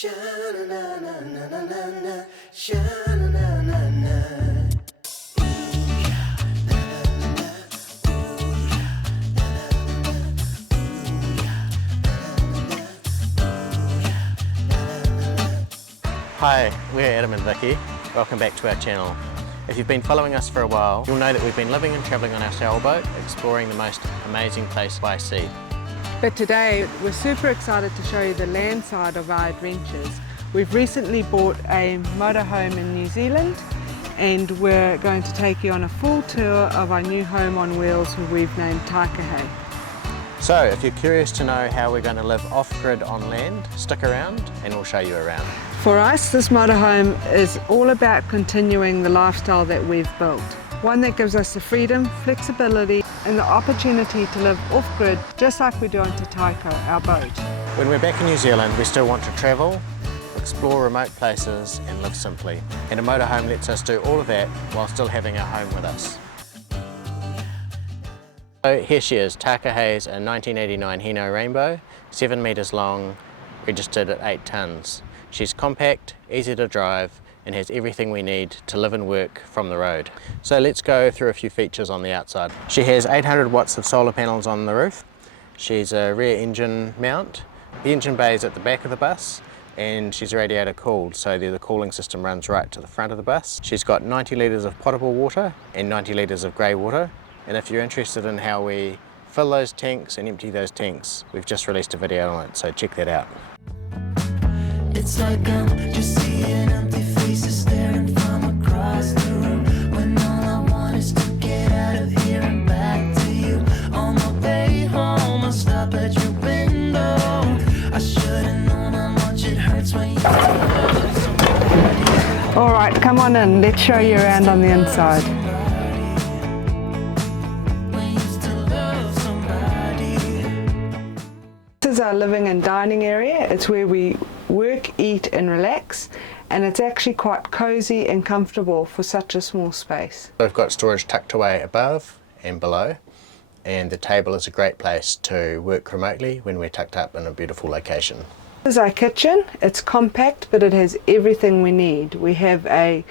Sha-na-na-na-na-na-na, sha-na-na-na-na. Hi, we're Adam and Vicki. Welcome back to our channel. If you've been following us for a while, you'll know that we've been living and travelling on our sailboat, exploring the most amazing place by sea. But today we're super excited to show you the land side of our adventures. We've recently bought a motorhome in New Zealand and we're going to take you on a full tour of our new home on wheels we've named Taikahe. So if you're curious to know how we're going to live off-grid on land, stick around and we'll show you around. For us, this motorhome is all about continuing the lifestyle that we've built. One that gives us the freedom, flexibility and the opportunity to live off-grid just like we do on Taikahe, our boat. When we're back in New Zealand, we still want to travel, explore remote places and live simply. And a motorhome lets us do all of that while still having our home with us. So here she is, Taikahe's a 1989 Hino Rainbow, 7 metres long, registered at 8 tonnes. She's compact, easy to drive and has everything we need to live and work from the road. So let's go through a few features on the outside. She has 800 watts of solar panels on the roof. She's a rear engine mount. The engine bay is at the back of the bus and she's radiator cooled, so the cooling system runs right to the front of the bus. She's got 90 litres of potable water and 90 litres of grey water. And if you're interested in how we fill those tanks and empty those tanks, we've just released a video on it, so check that out. It's like I'm just seeing empty faces staring from across the room, when all I want is to get out of here and back to you. On my way home, I'll stop at your window. I should've known how much it hurts when you love somebody. All right, come on in, let's show you around on the inside. This is our living and dining area. It's where we work, eat and relax, and it's actually quite cosy and comfortable for such a small space. We've got storage tucked away above and below, and the table is a great place to work remotely when we're tucked up in a beautiful location. This is our kitchen. It's compact but it has everything we need. We have a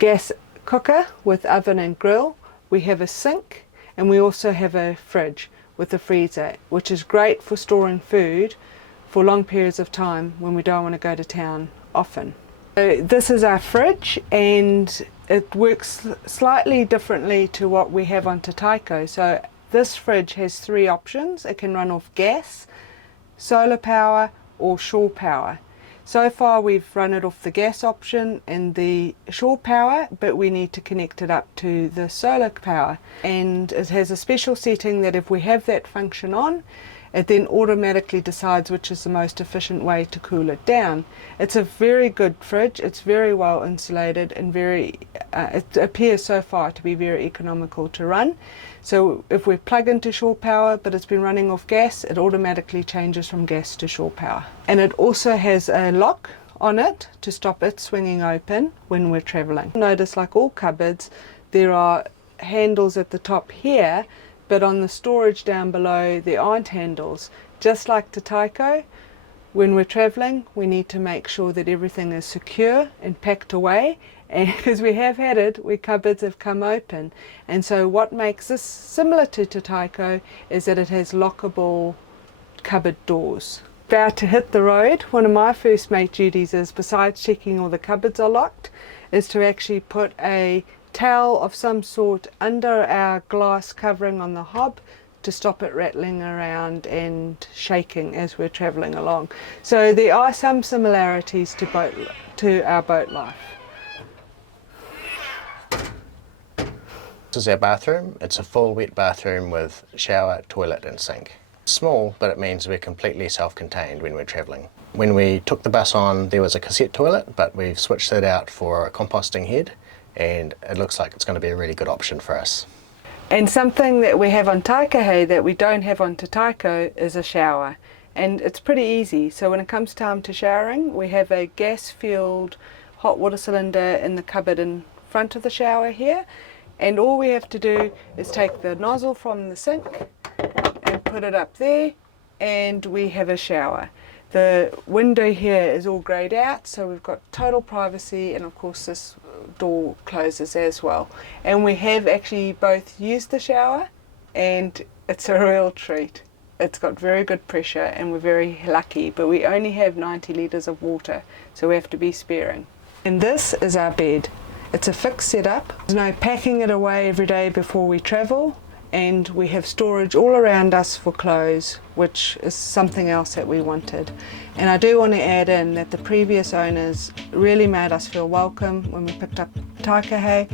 gas cooker with oven and grill, we have a sink, and we also have a fridge with a freezer, which is great for storing food for long periods of time when we don't want to go to town often. So this is our fridge and it works slightly differently to what we have on Taikahe. So this fridge has 3 options. It can run off gas, solar power or shore power. So far we've run it off the gas option and the shore power, but we need to connect it up to the solar power. And it has a special setting that if we have that function on, it then automatically decides which is the most efficient way to cool it down. It's a very good fridge, it's very well insulated and it appears so far to be very economical to run. So if we plug into shore power but it's been running off gas, it automatically changes from gas to shore power. And it also has a lock on it to stop it swinging open when we're travelling. Notice, like all cupboards, there are handles at the top here, but on the storage down below there aren't handles. Just like Taikahe, when we're travelling we need to make sure that everything is secure and packed away, and because we have had it where cupboards have come open. And so what makes this similar to Taikahe is that it has lockable cupboard doors. About to hit the road, one of my first mate duties is, besides checking all the cupboards are locked, is to actually put a towel of some sort under our glass covering on the hob to stop it rattling around and shaking as we're travelling along. So there are some similarities to our boat life. This is our bathroom. It's a full wet bathroom with shower, toilet and sink. Small, but it means we're completely self-contained when we're travelling. When we took the bus on, there was a cassette toilet, but we've switched it out for a composting head, and it looks like it's going to be a really good option for us. And something that we have on Taikahe that we don't have on Taikahe is a shower, and it's pretty easy. So when it comes time to showering, we have a gas-fueled hot water cylinder in the cupboard in front of the shower here, and all we have to do is take the nozzle from the sink and put it up there and we have a shower. The window here is all greyed out, so we've got total privacy, and of course this door closes as well. And we have actually both used the shower, and it's a real treat. It's got very good pressure and we're very lucky, but we only have 90 litres of water, so we have to be sparing. And this is our bed. It's a fixed setup. There's no packing it away every day before we travel, and we have storage all around us for clothes, which is something else that we wanted. And I do want to add in that the previous owners really made us feel welcome when we picked up Taikahe.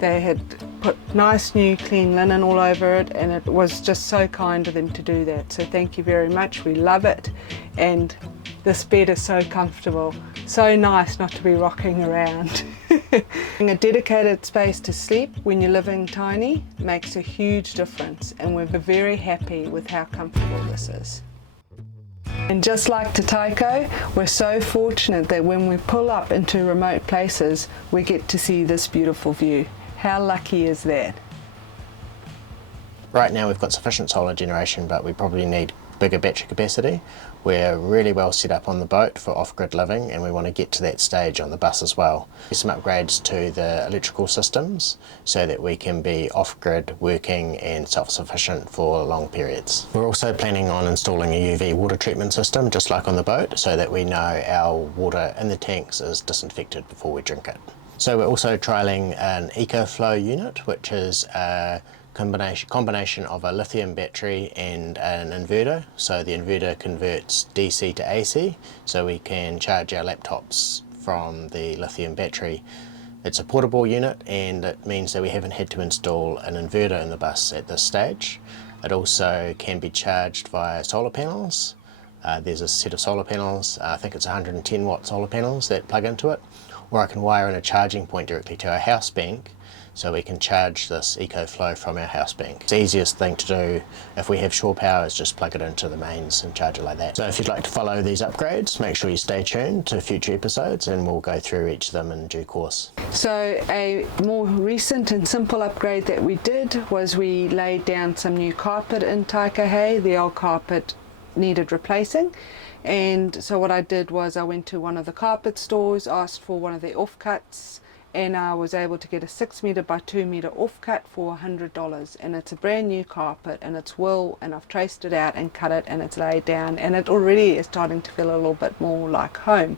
They had put nice new clean linen all over it, and it was just so kind of them to do that. So thank you very much, we love it. And this bed is so comfortable, so nice not to be rocking around. Having a dedicated space to sleep when you're living tiny makes a huge difference, and we're very happy with how comfortable this is. And just like Te Taiko, we're so fortunate that when we pull up into remote places, we get to see this beautiful view. How lucky is that? Right now we've got sufficient solar generation, but we probably need bigger battery capacity. We're really well set up on the boat for off-grid living, and we want to get to that stage on the bus as well. There's some upgrades to the electrical systems so that we can be off-grid working and self-sufficient for long periods. We're also planning on installing a UV water treatment system just like on the boat, so that we know our water in the tanks is disinfected before we drink it. So we're also trialling an EcoFlow unit, which is a combination of a lithium battery and an inverter. So the inverter converts DC to AC, so we can charge our laptops from the lithium battery. It's a portable unit, and it means that we haven't had to install an inverter in the bus at this stage. It also can be charged via solar panels. There's a set of solar panels, I think it's 110 watt solar panels that plug into it, or I can wire in a charging point directly to our house bank, so we can charge this EcoFlow from our house bank. It's the easiest thing to do if we have shore power is just plug it into the mains and charge it like that. So if you'd like to follow these upgrades, make sure you stay tuned to future episodes, and we'll go through each of them in due course. So a more recent and simple upgrade that we did was we laid down some new carpet in Taikahe. The old carpet needed replacing, and so what I did was I went to one of the carpet stores, asked for one of their offcuts, and I was able to get a 6 metre by 2 metre offcut for $100, and it's a brand new carpet, and it's wool, and I've traced it out and cut it, and it's laid down, and it already is starting to feel a little bit more like home.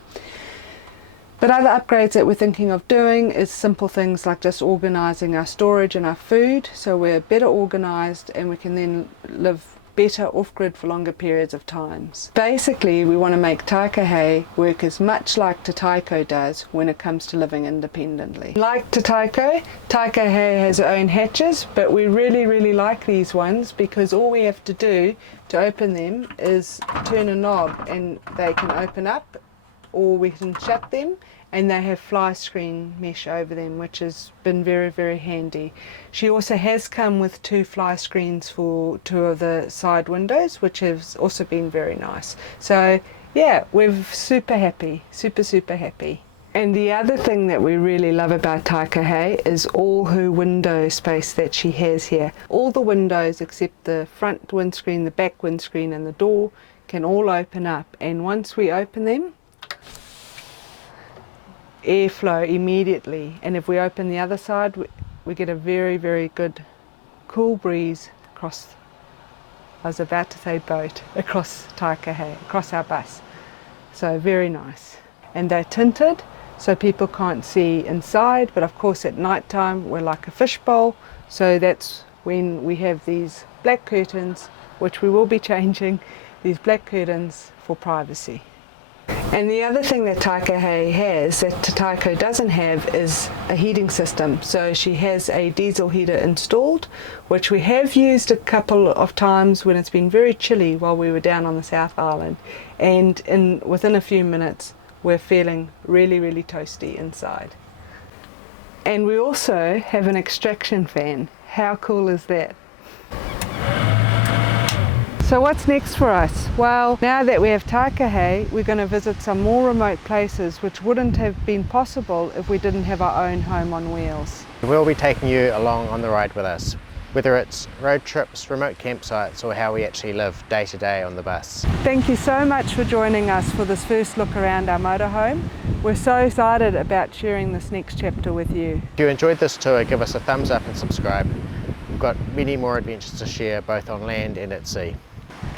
But other upgrades that we're thinking of doing is simple things like just organising our storage and our food, so we're better organised and we can then live better off-grid for longer periods of times. Basically, we want to make Taikahe work as much like Te Taiko does when it comes to living independently. Like Te Taiko, Taikahe has her own hatches, but we really like these ones because all we have to do to open them is turn a knob and they can open up, or we can shut them, and they have fly screen mesh over them, which has been very handy. She also has come with 2 fly screens for 2 of the side windows, which has also been very nice. So yeah, we're super happy, super happy. And the other thing that we really love about Taikahe is all her window space that she has here. All the windows except the front windscreen, the back windscreen and the door can all open up, and once we open them, airflow immediately, and if we open the other side we get a very good cool breeze across, I was about to say boat, across Taikahe, across our bus. So very nice. And they're tinted so people can't see inside, but of course at night time we're like a fishbowl, so that's when we have these black curtains, which we will be changing, these black curtains for privacy. And the other thing that Taikahe has that Te Taiko doesn't have is a heating system. So she has a diesel heater installed, which we have used a couple of times when it's been very chilly while we were down on the South Island. And within a few minutes, we're feeling really toasty inside. And we also have an extraction fan. How cool is that? So what's next for us? Well, now that we have Taikahe, we're going to visit some more remote places which wouldn't have been possible if we didn't have our own home on wheels. We'll be taking you along on the ride with us. whether it's road trips, remote campsites, or how we actually live day to day on the bus. Thank you so much for joining us for this first look around our motorhome. We're so excited about sharing this next chapter with you. If you enjoyed this tour, give us a thumbs up and subscribe. We've got many more adventures to share both on land and at sea.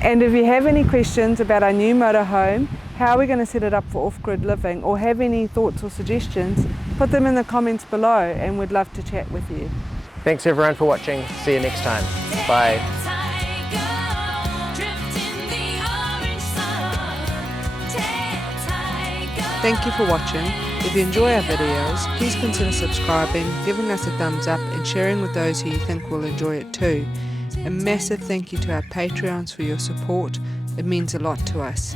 And if you have any questions about our new motorhome, how we're going to set it up for off-grid living, or have any thoughts or suggestions, put them in the comments below and we'd love to chat with you. Thanks everyone for watching. See you next time. Bye. Thank you for watching. If you enjoy our videos, please consider subscribing, giving us a thumbs up and sharing with those who you think will enjoy it too. A massive thank you to our Patreons for your support. It means a lot to us.